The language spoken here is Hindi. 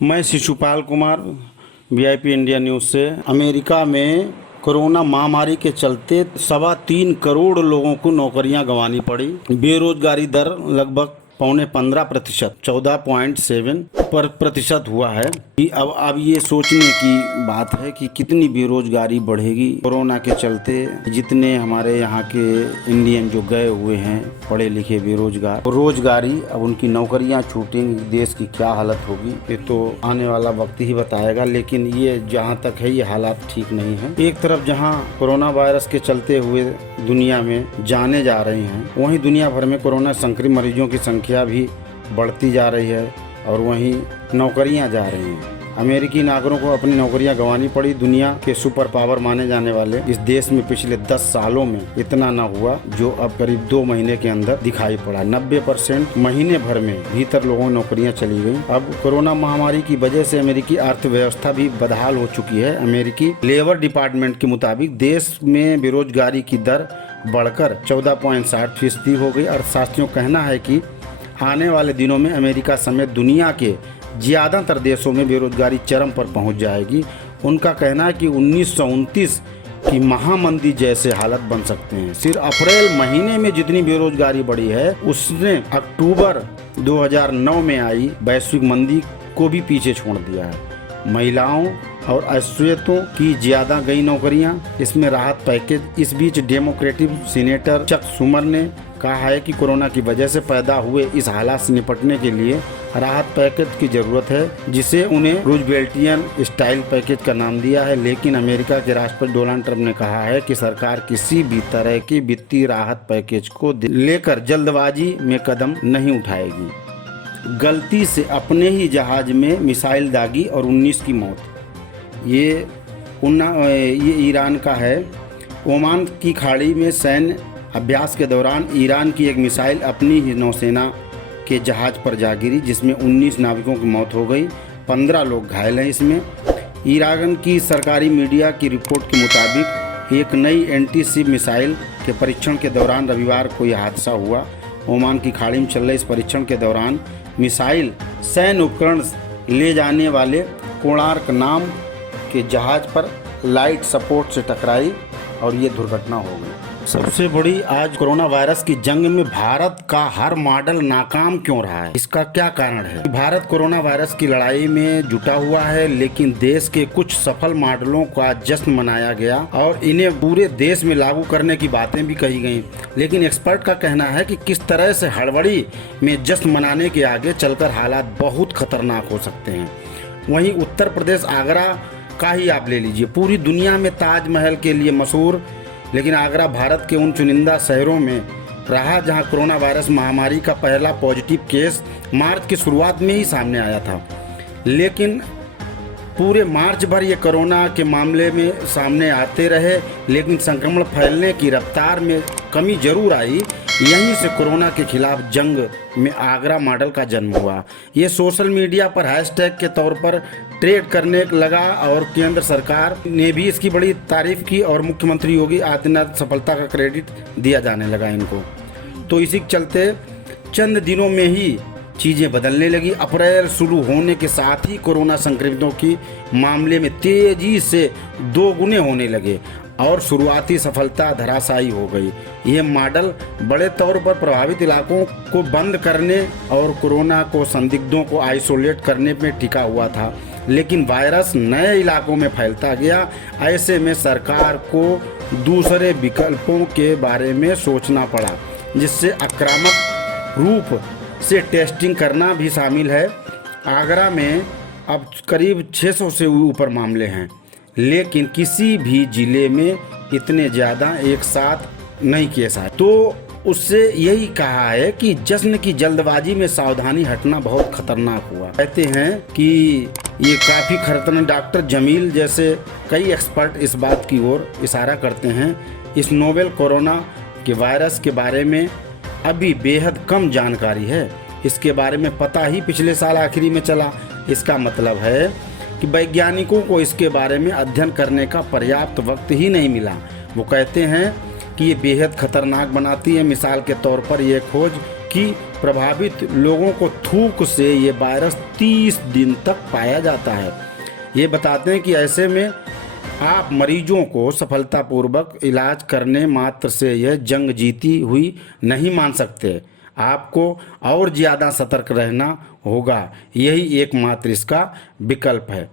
मैं Shishupal Kumar VIP India news से। अमेरिका में कोरोना महामारी के चलते 3.25 करोड़ लोगों को नौकरियां गंवानी पड़ी। बेरोजगारी दर लगभग 15.5% 14.7% हुआ है। कि अब ये सोचने की बात है कि कितनी बेरोजगारी बढ़ेगी कोरोना के चलते। जितने हमारे यहाँ के इंडियन जो गए हुए हैं पढ़े लिखे बेरोजगार, रोजगारी, अब उनकी नौकरियां छूटेंगी, देश की क्या हालत होगी ये तो आने वाला वक्त ही बताएगा। लेकिन ये जहाँ तक है ये हालात ठीक नहीं है। एक तरफ जहाँ कोरोना वायरस के चलते हुए दुनिया में जाने जा रही हैं, वहीं दुनिया भर में कोरोना संक्रमित मरीजों की संख्या भी बढ़ती जा रही है और वहीं नौकरियां जा रही हैं। अमेरिकी नागरिकों को अपनी नौकरियां गंवानी पड़ी। दुनिया के सुपर पावर माने जाने वाले इस देश में पिछले 10 सालों में इतना ना हुआ जो अब करीब 2 महीने के अंदर दिखाई पड़ा। 90% महीने भर में भीतर लोगों की नौकरियां चली गई। अब कोरोना महामारी की वजह से अमेरिकी अर्थव्यवस्था भी बदहाल हो चुकी है। अमेरिकी लेबर डिपार्टमेंट के मुताबिक देश में बेरोजगारी की दर बढ़कर 14.60% हो गई। अर्थशास्त्रियों का कहना है कि आने वाले दिनों में अमेरिका समेत दुनिया के ज़्यादातर देशों में बेरोजगारी चरम पर पहुंच जाएगी। उनका कहना है कि 1929 की महामंदी जैसे हालत बन सकते हैं। सिर्फ अप्रैल महीने में जितनी बेरोजगारी बढ़ी है उसने अक्टूबर 2009 में आई वैश्विक मंदी को भी पीछे छोड़ दिया है। महिलाओं और अश्वेतों की ज्यादा गई नौकरियां, इसमें राहत पैकेज। इस बीच डेमोक्रेटिक सीनेटर चक शुमर ने कहा है कि कोरोना की वजह से पैदा हुए इस हालात से निपटने के लिए राहत पैकेज की जरूरत है, जिसे उन्हें रूजवेल्टियन स्टाइल पैकेज का नाम दिया है। लेकिन अमेरिका के राष्ट्रपति डोनाल्ड ट्रंप ने कहा है कि सरकार किसी भी तरह की वित्तीय राहत पैकेज को लेकर जल्दबाजी में कदम नहीं उठाएगी। गलती से अपने ही जहाज में मिसाइल दागी और 19 की मौत। ये ईरान का है। ओमान की खाड़ी में सैन्य अभ्यास के दौरान ईरान की एक मिसाइल अपनी ही नौसेना के जहाज पर जा गिरी, जिसमें 19 नाविकों की मौत हो गई, 15 लोग घायल हैं। इसमें ईरान की सरकारी मीडिया की रिपोर्ट के मुताबिक एक नई एंटी-शिप मिसाइल के परीक्षण के दौरान रविवार को यह हादसा हुआ। ओमान की खाड़ी में चल रहे इस परीक्षण के दौरान मिसाइल सैन्य उपकरण ले जाने वाले कोणार्क नाम के जहाज पर लाइट सपोर्ट से टकराई और ये दुर्घटना हो गई। सबसे बड़ी आज कोरोना वायरस की जंग में भारत का हर मॉडल नाकाम क्यों रहा है? इसका क्या कारण है? भारत कोरोना वायरस की लड़ाई में जुटा हुआ है, लेकिन देश के कुछ सफल मॉडलों का जश्न मनाया गया और इन्हें पूरे देश में लागू करने की बातें भी कही गई। लेकिन एक्सपर्ट का कहना है कि किस तरह से हड़बड़ी में जश्न मनाने के आगे चलकर हालात बहुत खतरनाक हो सकते हैं। वहीं उत्तर प्रदेश आगरा का ही आप ले लीजिए, पूरी दुनिया में ताजमहल के लिए मशहूर, लेकिन आगरा भारत के उन चुनिंदा शहरों में रहा जहां कोरोना वायरस महामारी का पहला पॉजिटिव केस मार्च की शुरुआत में ही सामने आया था। लेकिन पूरे मार्च भर ये कोरोना के मामले में सामने आते रहे, लेकिन संक्रमण फैलने की रफ्तार में कमी जरूर आई। यहीं से कोरोना के खिलाफ जंग में आगरा मॉडल का जन्म हुआ। ये सोशल मीडिया पर हैशटैग के तौर पर ट्रेड करने लगा और केंद्र सरकार ने भी इसकी बड़ी तारीफ की और मुख्यमंत्री योगी आदित्यनाथ सफलता का क्रेडिट दिया जाने लगा इनको। तो इसी के चलते चंद दिनों में ही चीज़ें बदलने लगी। अप्रैल शुरू होने के साथ ही कोरोना संक्रमितों की मामले में तेजी से 2 गुने होने लगे और शुरुआती सफलता धराशायी हो गई। ये मॉडल बड़े तौर पर प्रभावित इलाकों को बंद करने और कोरोना को संदिग्धों को आइसोलेट करने में टिका हुआ था, लेकिन वायरस नए इलाकों में फैलता गया। ऐसे में सरकार को दूसरे विकल्पों के बारे में सोचना पड़ा, जिससे आक्रामक रूप से टेस्टिंग करना भी शामिल है। आगरा में अब करीब 600 से ऊपर मामले हैं, लेकिन किसी भी जिले में इतने ज़्यादा एक साथ नहीं केस आए। तो उससे यही कहा है कि जश्न की जल्दबाजी में सावधानी हटना बहुत खतरनाक हुआ। कहते हैं कि ये काफ़ी खतरनाक। डॉक्टर जमील जैसे कई एक्सपर्ट इस बात की ओर इशारा करते हैं। इस नोवेल कोरोना के वायरस के बारे में अभी बेहद कम जानकारी है। इसके बारे में पता ही पिछले साल आखिरी में चला। इसका मतलब है कि वैज्ञानिकों को इसके बारे में अध्ययन करने का पर्याप्त वक्त ही नहीं मिला। वो कहते हैं कि ये बेहद खतरनाक बनाती है। मिसाल के तौर पर यह खोज कि प्रभावित लोगों को थूक से ये वायरस 30 दिन तक पाया जाता है। ये बताते हैं कि ऐसे में आप मरीजों को सफलतापूर्वक इलाज करने मात्र से यह जंग जीती हुई नहीं मान सकते। आपको और ज़्यादा सतर्क रहना होगा, यही एकमात्र इसका विकल्प है।